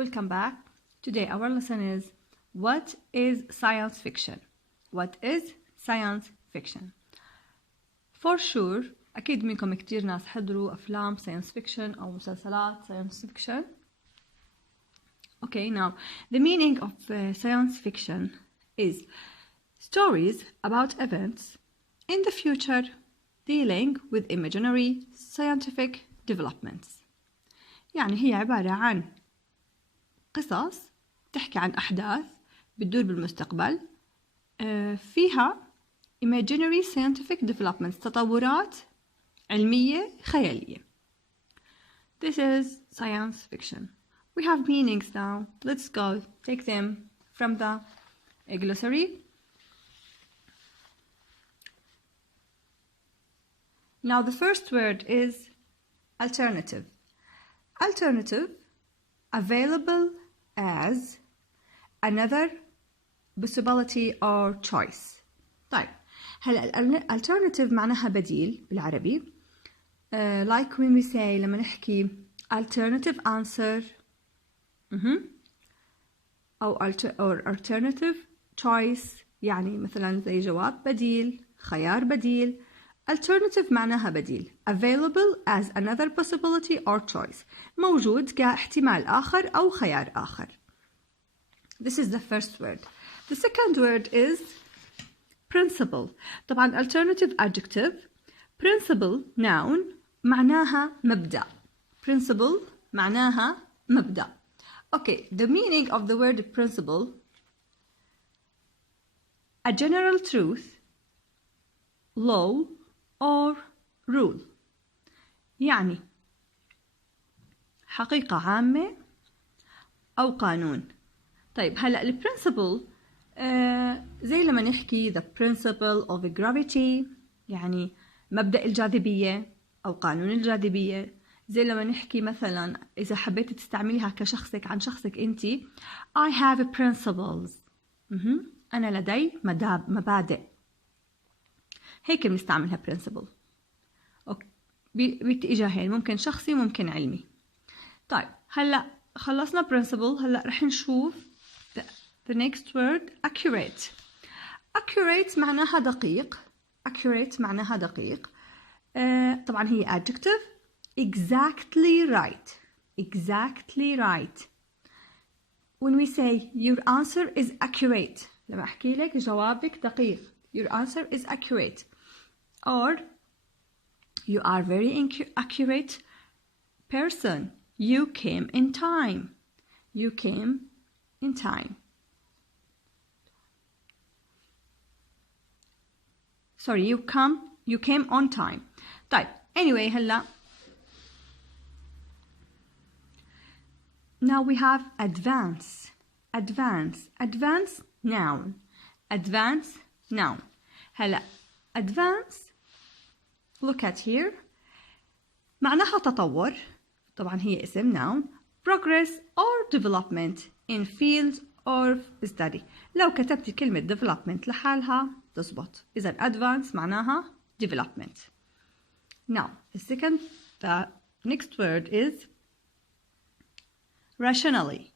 Welcome back. Today our lesson is what is science fiction? What is science fiction? For sure أكيد منكم كتير ناس حضروا أفلام science fiction أو مسلسلات science fiction. Okay, now the meaning of science fiction is stories about events in the future dealing with imaginary scientific developments. يعني هي عبارة عن قصص تحكي عن أحداث بتدور بالمستقبل فيها imaginary scientific developments تطورات علمية خيالية. This is science fiction. We have meanings now. Let's go take them from the glossary. Now the first word is alternative. Alternative, available as another possibility or choice. طيب هلا alternative معناها بديل بالعربي. Like when we say لما نحكي alternative answer أو alternative choice يعني مثلا زي جواب بديل خيار بديل. Alternative معناها بديل. Available as another possibility or choice. موجود كاحتمال آخر أو خيار آخر. This is the first word. The second word is principle. طبعا alternative adjective. Principle noun معناها مبدأ. Principle معناها مبدأ. Okay, the meaning of the word principle. A general truth, law or rule. يعني حقيقة عامة أو قانون. طيب هلأ ال principle زي لما نحكي the principle of gravity يعني مبدأ الجاذبية أو قانون الجاذبية. زي لما نحكي مثلا إذا حبيت تستعمليها كشخصك عن شخصك أنتي I have principles. أنا لدي مبادئ. هيك بنستعملها principle. باتجاهين ممكن شخصي ممكن علمي. طيب هلا خلصنا principle. هلا رح نشوف the next word accurate. Accurate معناها دقيق. Accurate معناها دقيق. طبعا هي adjective. Exactly right. Exactly right. When we say your answer is accurate لما أحكي لك جوابك دقيق. Your answer is accurate. Or you are very accurate person. You came in time. You came in time. Sorry, you came on time. طيب anyway هلا now we have advance. Advance noun. Advance noun. هلا advance look at here معناها تطور. طبعا هي اسم noun. Progress or development in field or study. لو كتبتي كلمة development لحالها تزبط. إذا advance معناها development. Now the next word is rationally.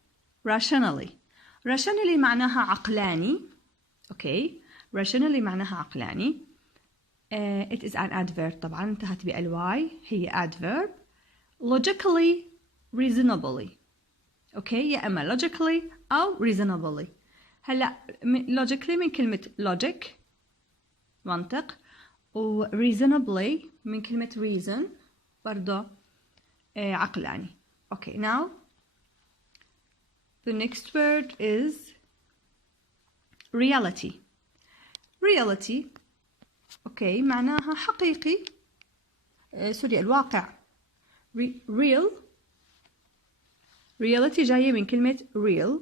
Rationally معناها عقلاني. Okay. Rationally معناها عقلاني. It is an adverb. طبعا انتهت ب-ly. هي adverb. Logically, reasonably. Okay. يا إما logically أو reasonably. هلا logically من كلمة logic منطق. و reasonably من كلمة reason برضو عقلاني. Okay. Now the next word is reality. Reality okay معناها حقيقي. سوري الواقع. real. reality جاية من كلمة real.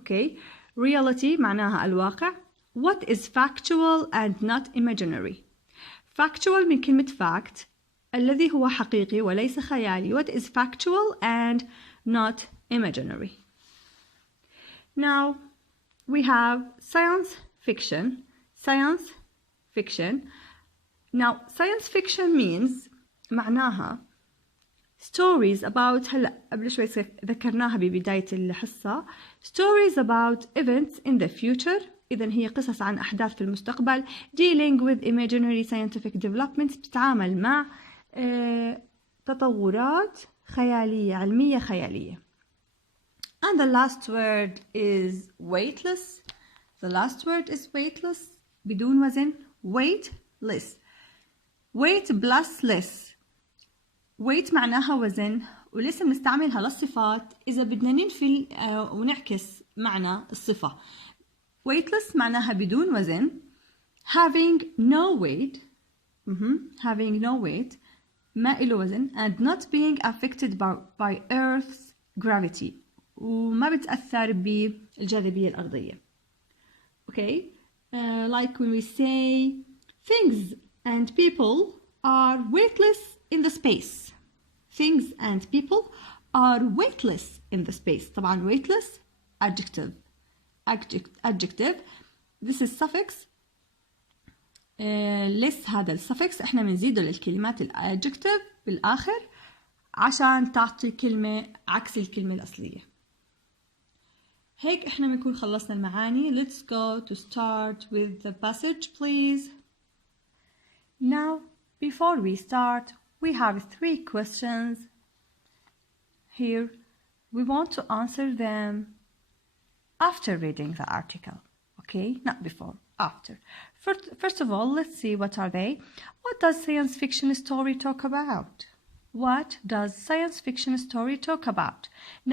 okay. reality معناها الواقع. what is factual and not imaginary. factual من كلمة fact الذي هو حقيقي وليس خيالي. what is factual and not imaginary. Now we have science fiction. Science fiction. Now science fiction means معناها stories about هلا قبل شوي ذكرناها ببداية الحصة. stories about events in the future، إذن هي قصص عن أحداث في المستقبل. dealing with imaginary scientific developments، بتتعامل مع تطورات خيالية علمية خيالية. and the last word is weightless. the last word is weightless، بدون وزن. weightless، weight plus less. weight معناها وزن، ولسه بنستعملها للصفات إذا بدنا ننفي ونعكس معنى الصفة. weightless معناها بدون وزن. having no weight، having no weight ما إله وزن. and not being affected by Earth's gravity، وما بتأثر بالجاذبية الأرضية. okay like when we say things and people are weightless in the space. things and people are weightless in the space. طبعا weightless adjective. adjective this is suffix. less هذا السفكس احنا بنزيده للكلمات الادجكتيف بالاخر عشان تعطي كلمة عكس الكلمة الأصلية. هيك احنا بنكون خلصنا المعاني. Let's go to start with the passage please. Now before we start we have 3 questions here. We want to answer them after reading the article. Okay, not before, after. First of all, let's see what are they. What does science fiction story talk about? What does science fiction story talk about?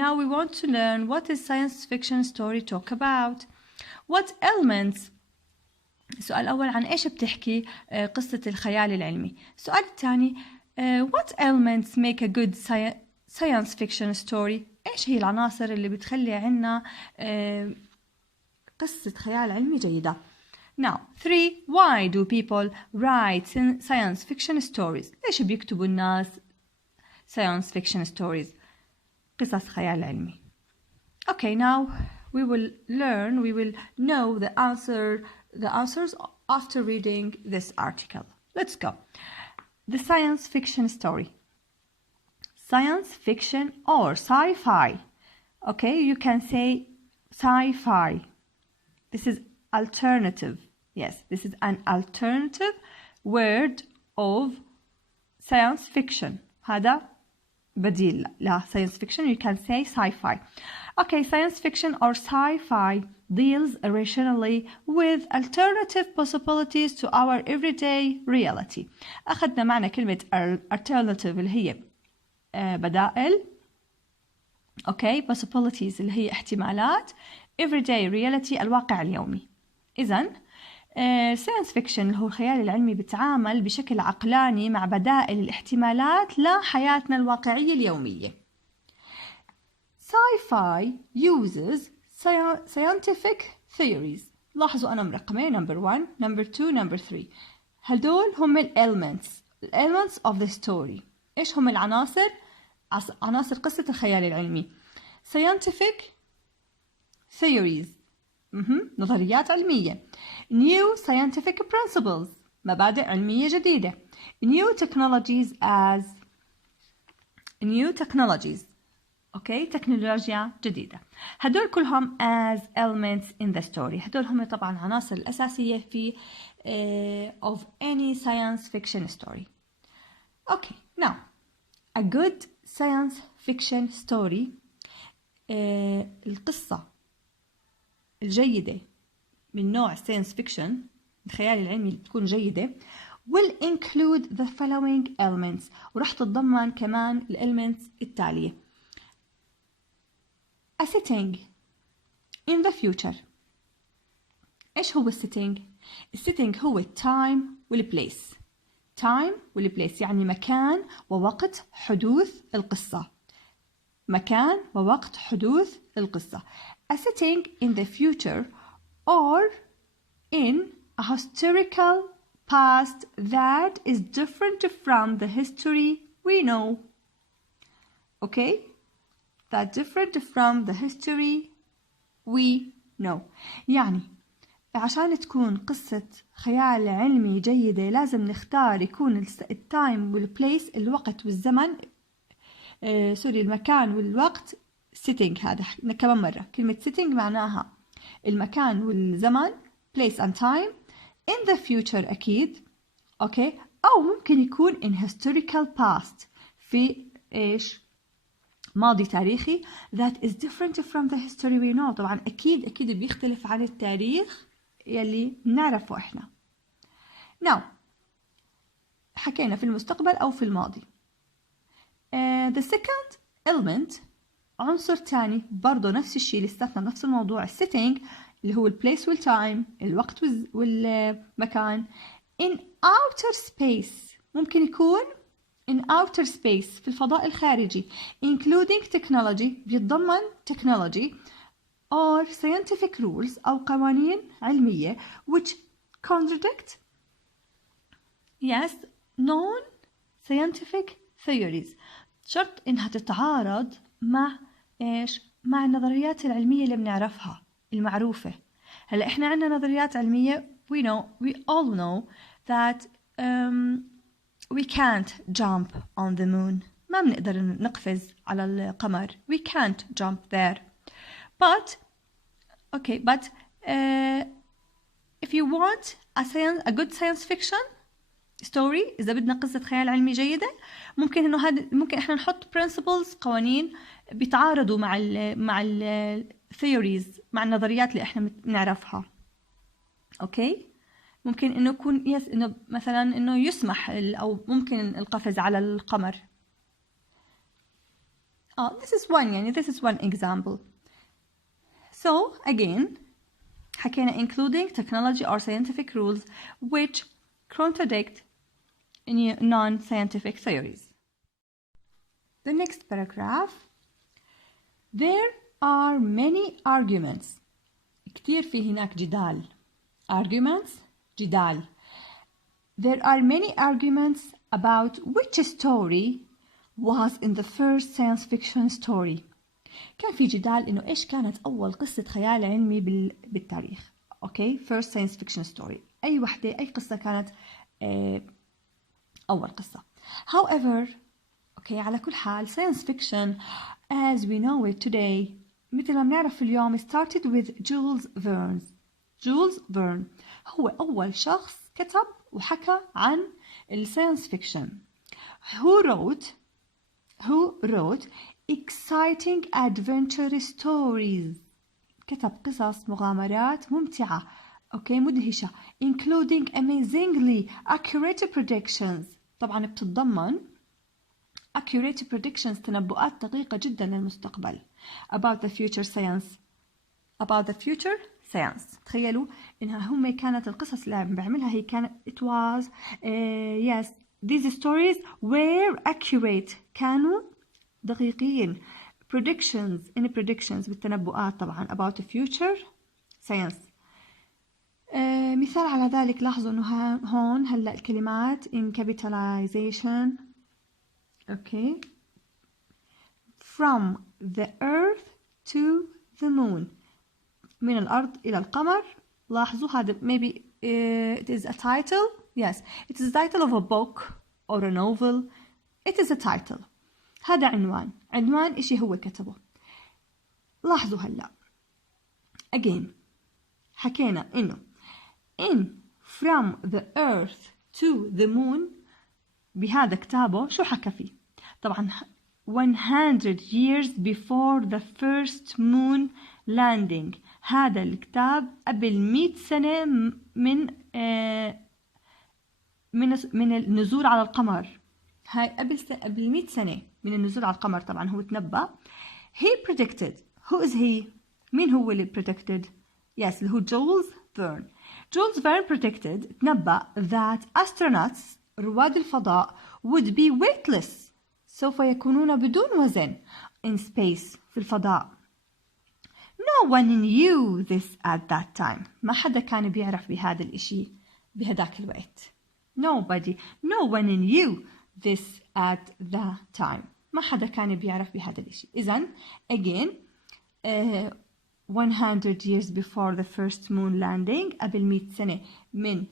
Now we want to learn what is science fiction story talk about. What elements. السؤال الأول عن إيش بتحكي قصة الخيال العلمي. السؤال الثاني what elements make a good science fiction story. إيش هي العناصر اللي بتخلي عنا قصة خيال علمي جيدة. Now 3 why do people write science fiction stories. ليش بيكتبوا الناس science fiction stories قصص خيال علمي. Okay, now we will know the answers after reading this article. Let's go. The science fiction story. Science fiction or sci-fi. Okay, you can say sci-fi. This is alternative. Yes, this is an alternative word of science fiction. هذا بديل لا science fiction. You can say sci-fi. Okay, science fiction or sci-fi deals rationally with alternative possibilities to our everyday reality. أخذنا معنا كلمة alternative اللي هي بدائل. Okay, possibilities اللي هي احتمالات. everyday reality الواقع اليومي. إذن science fiction اللي هو الخيال العلمي بتعامل بشكل عقلاني مع بدائل الاحتمالات لحياتنا الواقعية اليومية. Sci-fi uses scientific theories. لاحظوا أنا مرقمين number 1 number 2 number 3. هدول هم elements of the story. إيش هم العناصر؟ عناصر قصة الخيال العلمي. scientific theories نظريات علمية. new scientific principles مبادئ علمية جديدة. new technologies اوكي تكنولوجيا جديدة. هدول كلهم as elements in the story. هدول هم طبعا عناصر الأساسية في of any science fiction story. Okay, now a good science fiction story القصة الجيدة من نوع science fiction الخيال العلمي اللي بتكون جيدة will include the following elements. ورح تتضمن كمان elements التالية. A setting in the future. إيش هو الsetting؟ الsetting هو time والplace. time والplace يعني مكان ووقت حدوث القصة. مكان ووقت حدوث القصة. A setting in the future or in a historical past that is different from the history we know. Okay? That different from the history we know. يعني عشان تكون قصة خيال علمي جيدة لازم نختار يكون التايم والبليس الوقت والزمن سوري المكان والوقت sitting. هذا كمان مرة كلمة sitting معناها المكان والزمن place and time in the future أكيد أوكي، أو ممكن يكون in historical past في إيش ماضي تاريخي that is different from the history we know. طبعا أكيد بيختلف عن التاريخ يلي نعرفه إحنا. now حكينا في المستقبل أو في الماضي. the second element عنصر تاني برضو نفس الشيء لساتنا نفس الموضوع sitting اللي هو البليس والتايم الوقت والمكان in outer space. ممكن يكون in outer space في الفضاء الخارجي including technology بيتضمن technology or scientific rules أو قوانين علمية which contradict known scientific theories. شرط إنها تتعارض مع إيش؟ مع النظريات العلمية اللي بنعرفها المعروفة. هلا إحنا عندنا نظريات علمية we all know that we can't jump on the moon. ما بنقدر نقفز على القمر. We can't jump there. But if you want a good science fiction story إذا بدنا قصة خيال علمي جيدة ممكن إحنا نحط principles قوانين بيتعارضوا مع ال theories مع النظريات اللي إحنا نعرفها. أوكي ممكن إنه يكون إنه مثلا إنه يسمح أو ممكن القفز على القمر. this is one example. So again حكينا including technology or scientific rules which contradict non-scientific theories. The next paragraph. There are many arguments. كتير في هناك جدال. Arguments جدال. There are many arguments about which story was in the first science fiction story. كان في جدال إنه إيش كانت أول قصة خيال علمي بالتاريخ. Okay, first science fiction story. أي قصة كانت أول قصة. However, على كل حال science fiction as we know it today مثل ما بنعرف اليوم started with Jules Verne. Jules Verne هو أول شخص كتب وحكى عن الساينس فيكشن. who wrote exciting adventure stories. كتب قصص مغامرات ممتعة مدهشة including amazingly accurate predictions. طبعا بتتضمن accurate predictions تنبؤات دقيقة جدا للمستقبل about the future science. تخيلوا إنها هم كانت القصص اللي عم بعملها هي كانت it was these stories were accurate كانوا دقيقين predictions بالتنبؤات طبعا about the future science. مثال على ذلك لاحظوا إنه هون هلا الكلمات in capitalization. from the earth to the moon من الأرض إلى القمر. لاحظوا هذا maybe it is a title. Yes, it is a title of a book or a novel. It is a title. هذا عنوان إشي هو كتبه. لاحظوا هلا again حكينا إنه in from the earth to the moon بهذا كتابه شو حكى فيه؟ طبعا 100 years before the first moon landing. هذا الكتاب قبل 100 سنة من النزول على القمر. هاي قبل 100 سنة من النزول على القمر. طبعا هو تنبأ. He predicted. Who is he? مين هو اللي predicted؟ Yes اللي هو Jules Verne. Jules Verne predicted تنبأ that astronauts رواد الفضاء would be weightless. سوف يكونون بدون وزن in space في الفضاء. No one knew this at that time. ما حدا كان بيعرف بهذا الإشي بهداك الوقت. No one knew this at the time. ما حدا كان بيعرف بهذا الإشي. إذن again 100 years before the first moon landing قبل 100 سنة من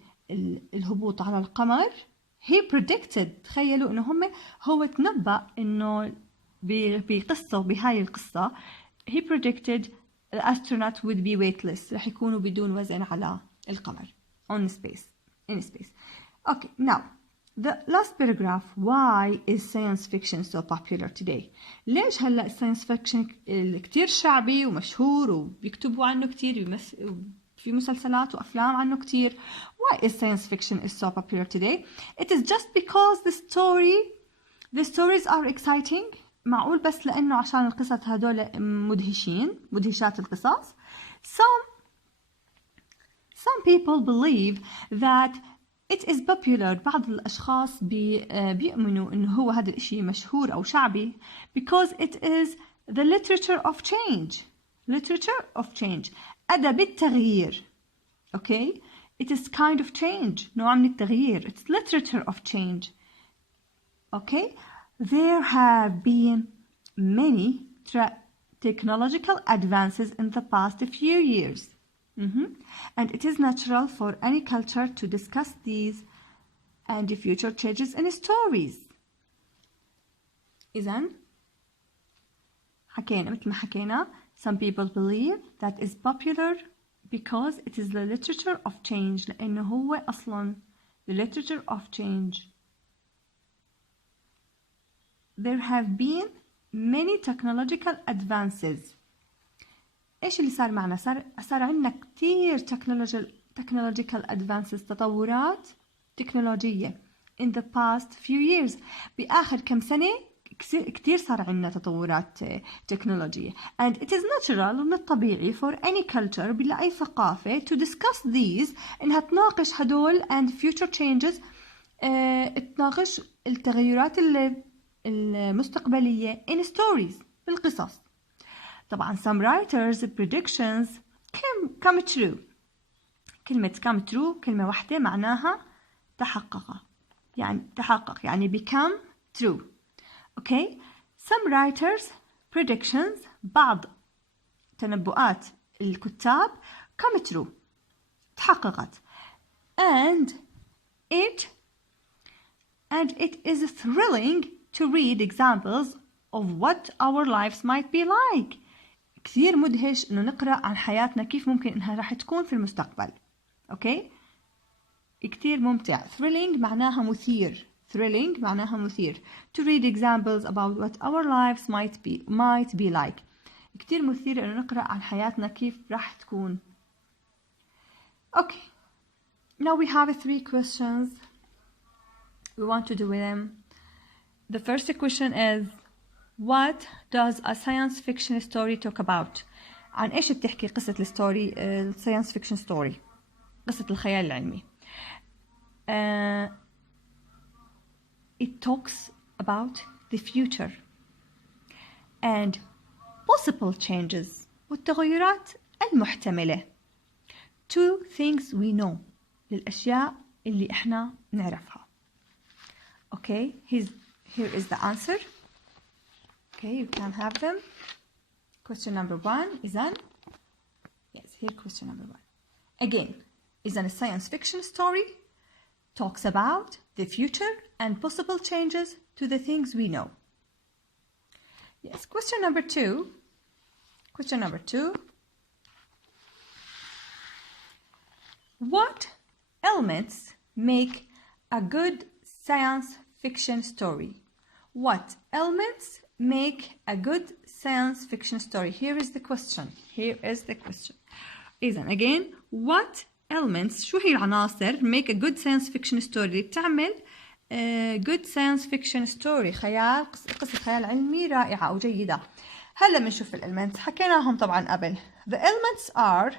الهبوط على القمر. He predicted. تخيلوا إنه هو تنبأ إنه بهاي القصة he predicted the astronaut would be weightless. رح يكونوا بدون وزن على القمر in space. Okay, now the last paragraph. Why is science fiction so popular today? ليش هلا الساينس فيكشن كتير شعبي ومشهور وبيكتبوا عنه كتير في مسلسلات وأفلام عنه كتير. Why is science fiction is so popular today? It is just because the stories are exciting. معقول بس لأنه عشان القصص هدول مدهشات القصص. Some people believe that it is popular. بعض الأشخاص بيؤمنوا إنه هو هذا الإشي مشهور أو شعبي because it is the literature of change. أدب التغيير. Okay? It is kind of change. نوع من التغيير. It's literature of change. Okay? There have been many technological advances in the past few years. And it is natural for any culture to discuss these and the future changes in stories. إذن حكينا مثل ما حكينا, some people believe that is popular because it is the literature of change. لأنه هو أصلا the literature of change. There have been many technological advances. إيش اللي صار معنا؟ صار عندنا كتير technological advances, تطورات تكنولوجية in the past few years. بآخر كم سنة كتير صار عندنا تطورات تكنولوجية. And it is natural من الطبيعي for any culture بأي ثقافة to discuss these, إنها تناقش هدول and future changes, تناقش التغيرات المستقبلية in stories في القصص. طبعا some writers predictions come true. كلمة come true كلمة واحدة معناها تحقق يعني become true. Okay? Some writers predictions, بعض تنبؤات الكتاب come true, تحققت. And it is thrilling to read examples of what our lives might be like. كثير مدهش إنه نقرأ عن حياتنا كيف ممكن إنها راح تكون في المستقبل. أوكي؟ كثير ممتع. Thrilling معناها مثير. To read examples about what our lives might be like. كثير مثير إنه نقرأ عن حياتنا كيف راح تكون. Okay. Now we have 3 questions. We want to do with them. The first question is, what does a science fiction story talk about? عن إيش بتحكي قصة الستوري science fiction story, قصة الخيال العلمي. It talks about the future and possible changes, والتغيرات المحتملة, to things we know, للأشياء اللي إحنا نعرفها. Okay, here is the answer. Okay, you can have them. Question number 1 is here question number 1. Again, is a science fiction story, talks about the future and possible changes to the things we know. Yes, question number 2. What elements make a good science fiction story? What elements make a good science fiction story? Here is the question. إذن again, what elements, شو هي العناصر make a good science fiction story تعمل good science fiction story, قصة خيال علمي رائعة أو جيدة. هلا بنشوف الالمنتس حكيناهم طبعا قبل. The elements are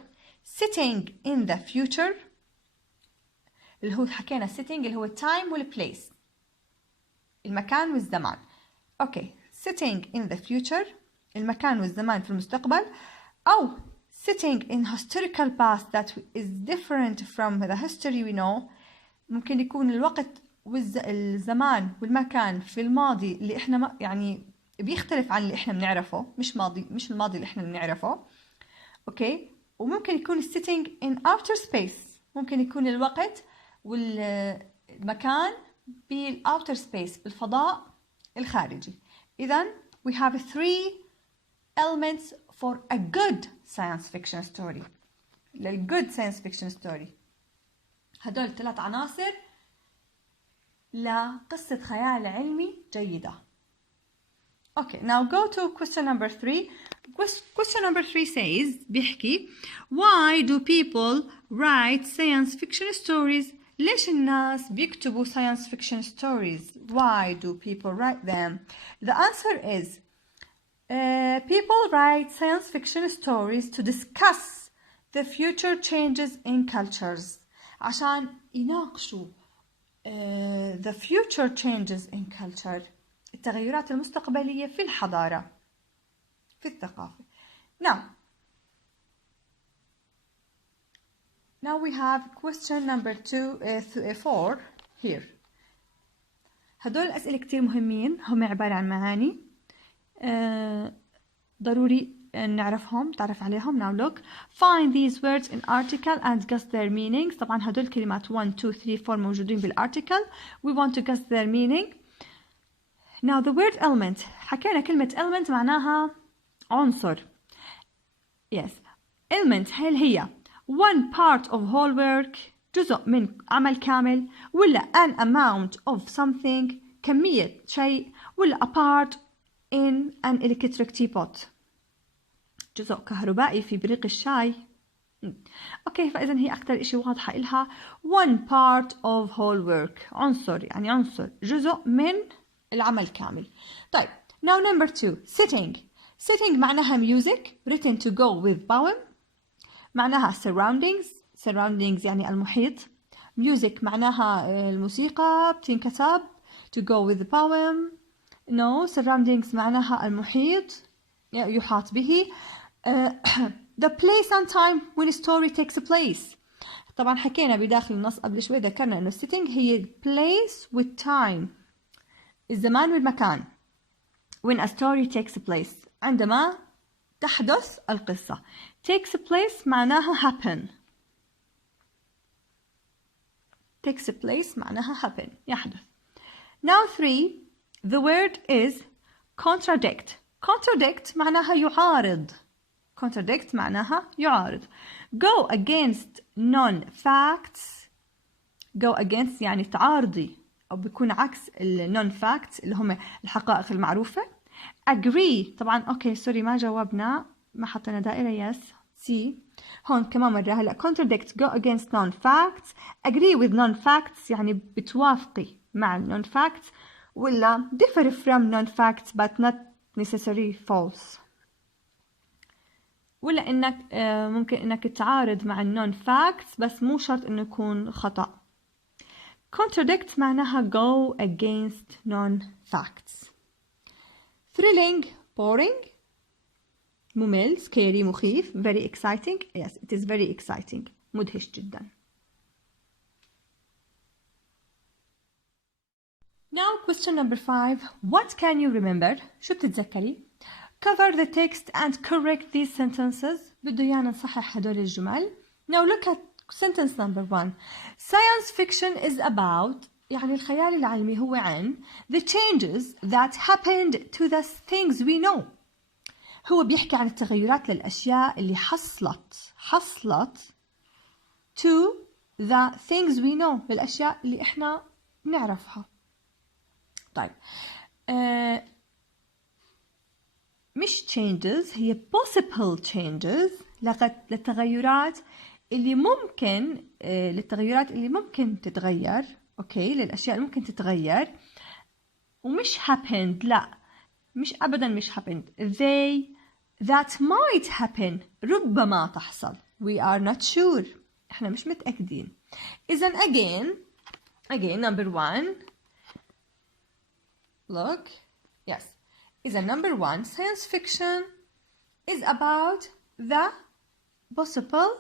sitting in the future, اللي هو حكينا sitting اللي هو time وال place, المكان والزمان. Okay, sitting in the future, المكان والزمان في المستقبل, أو sitting in historical past that is different from the history we know. ممكن يكون الوقت والزمان والمكان في الماضي اللي احنا يعني بيختلف عن اللي احنا بنعرفه, مش الماضي اللي احنا بنعرفه. اوكي, وممكن يكون sitting in outer space, ممكن يكون الوقت والمكان بالouter space, بالفضاء الخارجي. إذن we have 3 elements for a good science fiction story. للgood science fiction story. هدول 3 عناصر لقصة خيال علمي جيدة. Okay, now go to question number 3. Question number 3 says, بيحكي, why do people write science fiction stories? ليش الناس بيكتبوا science fiction stories? Why do people write them? The answer is, people write science fiction stories to discuss the future changes in cultures. عشان يناقشوا the future changes in culture. التغيرات المستقبلية في الحضارة، في الثقافة. Now we have question number 4 here. هدول الأسئلة كتير مهمين، هم عبارة عن معاني ضروري نعرفهم، تعرف عليهم. Now look, find these words in article and guess their meanings. طبعا هدول كلمات 1 2 3 4 موجودين بالارتيكل. We want to guess their meaning. Now the word element، حكينا كلمة element معناها عنصر. Yes, element هل هي one part of whole work، جزء من عمل كامل، ولا an amount of something، كمية شيء، ولا a part in an electric teapot، جزء كهربائي في بريق الشاي. اوكي، فإذا هي أكثر إشي واضحة إلها one part of whole work، عنصر، يعني عنصر جزء من العمل كامل. طيب now number 2 sitting معناها music written to go with poem، معناها surroundings يعني المحيط. music معناها الموسيقى بتنكتب to go with the poem. no surroundings معناها المحيط يحاط به. the place and time when a story takes place. طبعا حكينا بداخل النص قبل شوي، ذكرنا انه sitting هي place with time، الزمان والمكان. when a story takes place، عندما تحدث القصة. takes place معناها happen. takes place معناها happen، يحدث. now 3 the word is contradict معناها يعارض. contradict معناها يعارض. go against non-facts، go against يعني تعارضي أو بيكون عكس non-facts اللي هم الحقائق المعروفة. agree طبعا اوكي سوري ما جاوبنا، ما حطينا دائرة. yes سي هون كمان مرة. هلا contradict go against non-facts، agree with non-facts يعني بتوافقي مع non-facts، ولا differ from non-facts but not necessarily false، ولا انك ممكن انك تعارض مع non-facts بس مو شرط انه يكون خطأ. contradict معناها go against non-facts. thrilling boring ممل scary مخيف very exciting yes it is very exciting مدهش جدا. now question number 5 what can you remember، شو بتتذكري؟ cover the text and correct these sentences، بده يانا نصحح هدول الجمل. now look at sentence number 1 science fiction is about، يعني الخيال العلمي هو عن the changes that happened to the things we know، هو بيحكي عن التغيرات للأشياء اللي حصلت to the things we know، للأشياء اللي إحنا نعرفها. طيب مش changes، هي possible changes للتغيرات اللي ممكن تتغير. اوكي، للأشياء اللي ممكن تتغير، ومش happened، لا مش أبدا مش happened. that might happen، ربما تحصل. we are not sure، احنا مش متأكدين. إذن again number 1 look yes إذن number 1 science fiction is about the possible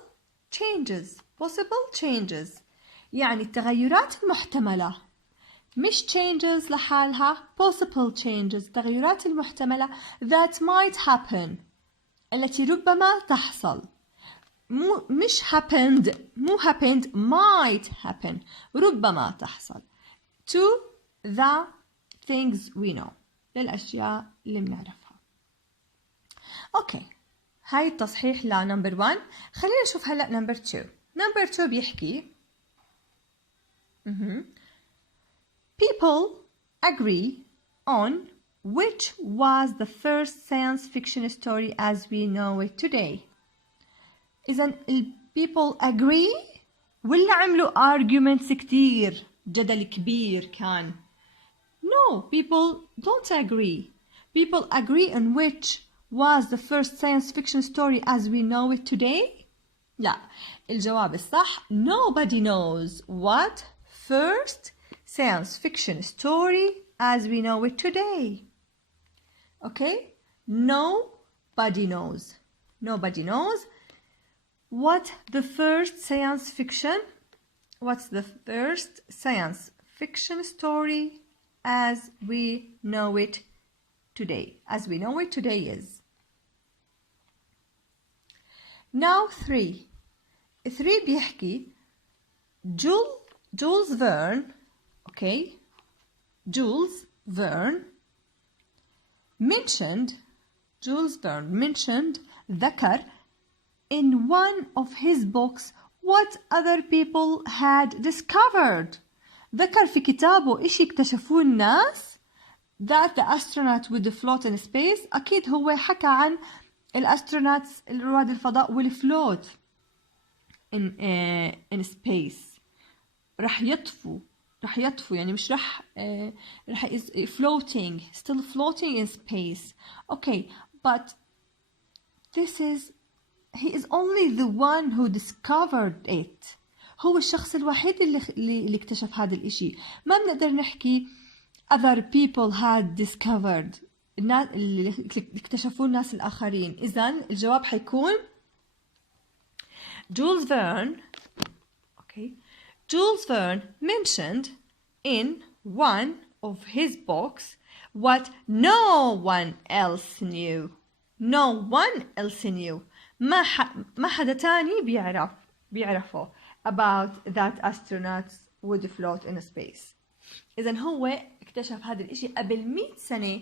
changes يعني التغيرات المحتملة، مش changes لحالها، possible changes التغيرات المحتملة that might happen التي ربما تحصل. مش happened might happen ربما تحصل to the things we know، للأشياء اللي بنعرفها. أوكي، هاي التصحيح لنمبر 1. خلينا نشوف هلأ نمبر 2. نمبر 2 بيحكي People agree on which was the first science fiction story as we know it today. إذن people agree ولا عملوا arguments كتير، جدل كبير كان؟ No, people don't agree. People agree on which was the first science fiction story as we know it today. لا، الجواب الصح nobody knows what first science fiction story as we know it today. Okay? Nobody knows. Nobody knows what the first science fiction, what's the first science fiction story as we know it today. As we know it today is. Now 3. 3 بيحكي Jules Verne, okay, Jules Verne mentioned ذكر in one of his books what other people had discovered. ذكر في كتابه إشي اكتشفوه الناس that the astronaut would float in space. أكيد هو حكى عن الأستروناتس رواد الفضاء والفلوت in space. رح يطفوا يعني مش رح floating, still floating in space. Okay, but he is only the one who discovered it. هو الشخص الوحيد اللي اكتشف هذا الاشي. ما بنقدر نحكي other people had discovered، الناس اللي اكتشفوه الناس الآخرين. إذن الجواب حيكون Jules Verne mentioned in one of his books what no one else knew. ما حدا تاني بيعرفه about that astronauts would float in space. إذن هو اكتشف هذا الاشي قبل 100 سنة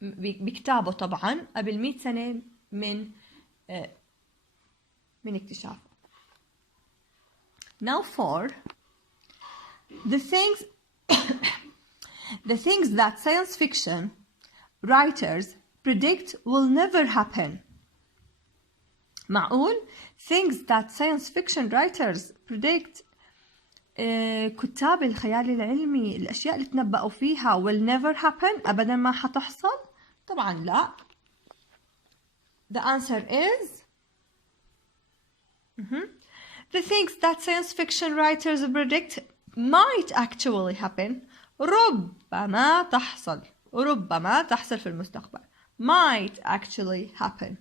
بكتابه، طبعا قبل 100 سنة من اكتشافه. Now 4. The things that science fiction writers predict will never happen. معقول؟ Things that science fiction writers predict، كتاب الخيال العلمي، الأشياء اللي تنبأوا فيها will never happen، أبدا ما حتحصل؟ طبعا لا. The answer is the things that science fiction writers predict might actually happen. ربما تحصل في المستقبل. Might actually happen.